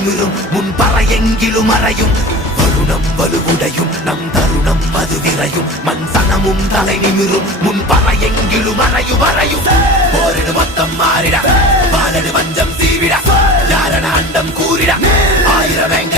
நிமிரும் முன் பறையெங்கிலும் அறையும் வருணம் வலுவுடையும் நம் தருணம் அது விரையும் மண் சனமும் தலை நிமிரும் முன் பறையெங்கிலும் அறையும் போரிடு மொத்தம் மாறிட பாலடு வஞ்சம் சீவிட யாரன அண்டம் கூறிட ஆயிரம்